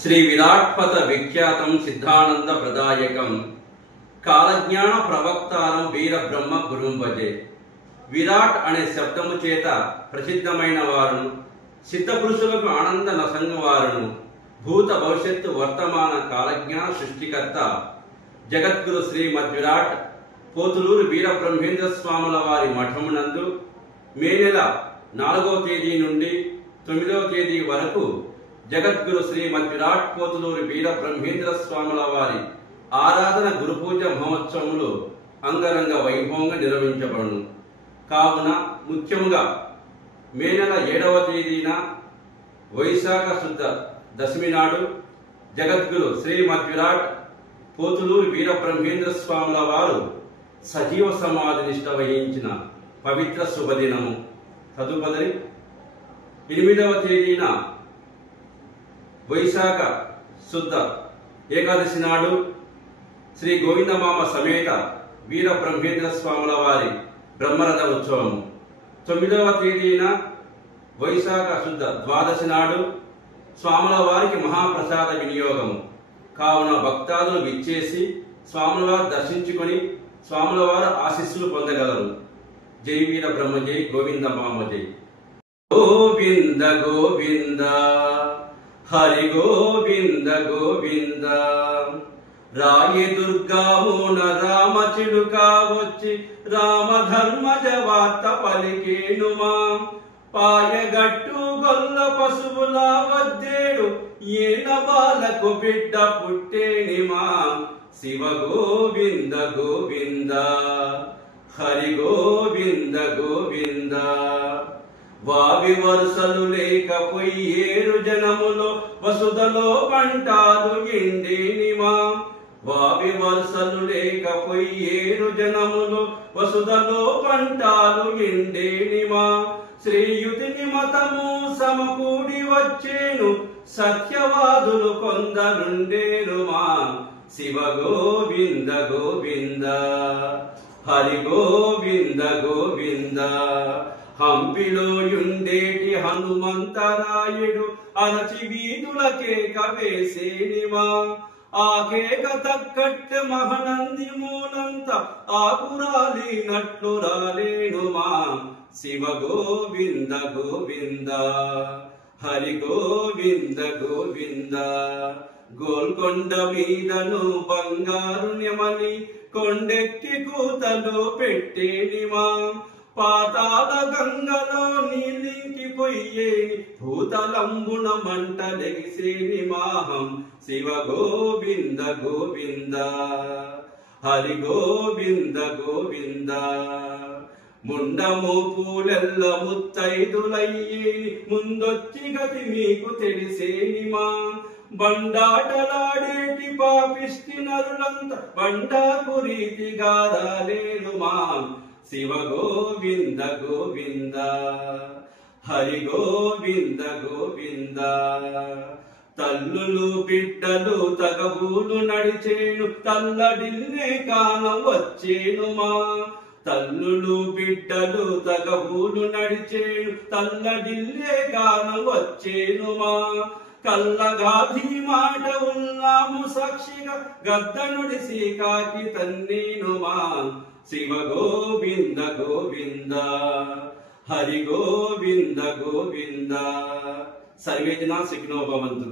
శ్రీ విరాట్పద విఖ్యాతం సిద్ధానంద ప్రదాయకం కాలజ్ఞాన ప్రవక్తారం వీర బ్రహ్మ గురుం భజే. విరాట్ అనే శబ్దము చేత ప్రసిద్ధమైన వారును, సిద్ధపురుషులకు ఆనంద నసంగ వారును, భూత భవిష్యత్తు వర్తమాన కాలజ్ఞాన సృష్టికర్త జగద్గురు శ్రీమద్ విరాట్ పోతులూరు వీర బ్రహ్మేంద్ర స్వాముల వారి మఠమునందు మే నెల 4వ తేదీ నుండి 9వ తేదీ వరకు జగద్గురు శ్రీమద్ విరాట్ పోతులూరు వీర బ్రహ్మేంద్ర స్వాముల వారి ఆరాధన గురుపూజ మహోత్సవములు అంగరంగ వైభవంగా నిర్వహించబడును. కావున ముఖ్యముగా మే నెల 7వ తేదీన వైశాఖ శుద్ధ దశమి నాడు జగద్గురు శ్రీమద్ విరాట్ పోతులూరు వీర బ్రహ్మేంద్ర స్వాముల వారు సజీవ సమాధి నిష్ట వహించిన పవిత్ర శుభదినము. తదుపరి 8వ తేదీన వైశాఖ శుద్ధ ఏకాదశి నాడు శ్రీ గోవిందమామ సమేత వీర బ్రహ్మేంద్ర స్వాముల వారి బ్రహ్మరథ ఉత్సవము. 9వ తేదీన వైశాఖ శుద్ధ ద్వాదశి నాడు స్వాముల వారికి మహాప్రసాద వినియోగము. కావున భక్తాదులు విచ్చేసి స్వాముల వారు దర్శించుకొని స్వాముల వారు ఆశీస్సులు పొందగలరు. జై వీర బ్రహ్మ జై గోవిందమామ జై. గోవింద గోవింద హరి గోవింద గోవింద. రాయి దుర్గామున రామ చిలుకా వచ్చి రామధర్మజ వార్త పలికేనుమా. పాయగట్టు గొల్ల పశువులా వద్దేడు ఏన బాలకు బిడ్డ పుట్టేనిమా. శివ గోవింద గోవింద హరి గోవింద గోవింద. వావి వరుసలు లేకపోయేరు జనములో వసుధలో పంటాలు ఎండేనిమా. వావి వరుసలు లేకపోయేరు జనములో వసుధలో పంటాలు ఎండేనిమా. శ్రీయుతిని మతము సమకూడి వచ్చేను సత్యవాదులు కొందరుండేనుమా. శివ గోవింద గోవింద హరి గోవింద గోవింద. హంపిలో యుండేటి హనుమంతరాయుడు అరచి వీధులకేక వేసేనివా. ఆ కేక తక్కట్టు మహనంది మూలంత ఆకురాలినట్లు రాలేనుమా. శివ గోవింద గోవింద హరి గోవింద గోవింద. గోల్కొండ మీదను బంగారు నెమలి కొండెక్కి కూతలు పెట్టేనివా. పాతాళ గంగలో నీలింకిపోయేని భూతలంబున మంటలెగిసేని మాహం. శివ గోవింద గోవింద హరి గోవింద గోవింద. ముండము పూలెల్ల ముత్తైదులయ్యేని ముందొచ్చి గతి మీకు తెలిసేనిమా. బండాటలాడేటి పాపిష్టి నరులంత బండాకు రీతిగా రాలేనుమా. శివ గోవింద గోవింద హరి గోవింద గోవింద. తల్లులు బిడ్డలు తగబూలు నడిచేను తల్లడిల్లే కాలం వచ్చేనుమా. తల్లులు బిడ్డలు తగబూలు నడిచేను తల్లడిల్లే కాలం వచ్చేనుమా. కల్లగాధి మాట ఉన్నాము సాక్షిగా గద్దనుడిసి కాకి తన్నేనుమా. శివ గోవింద గోవింద హరి గోవింద గోవింద. సర్వే జనా సుఖినో భవంతు.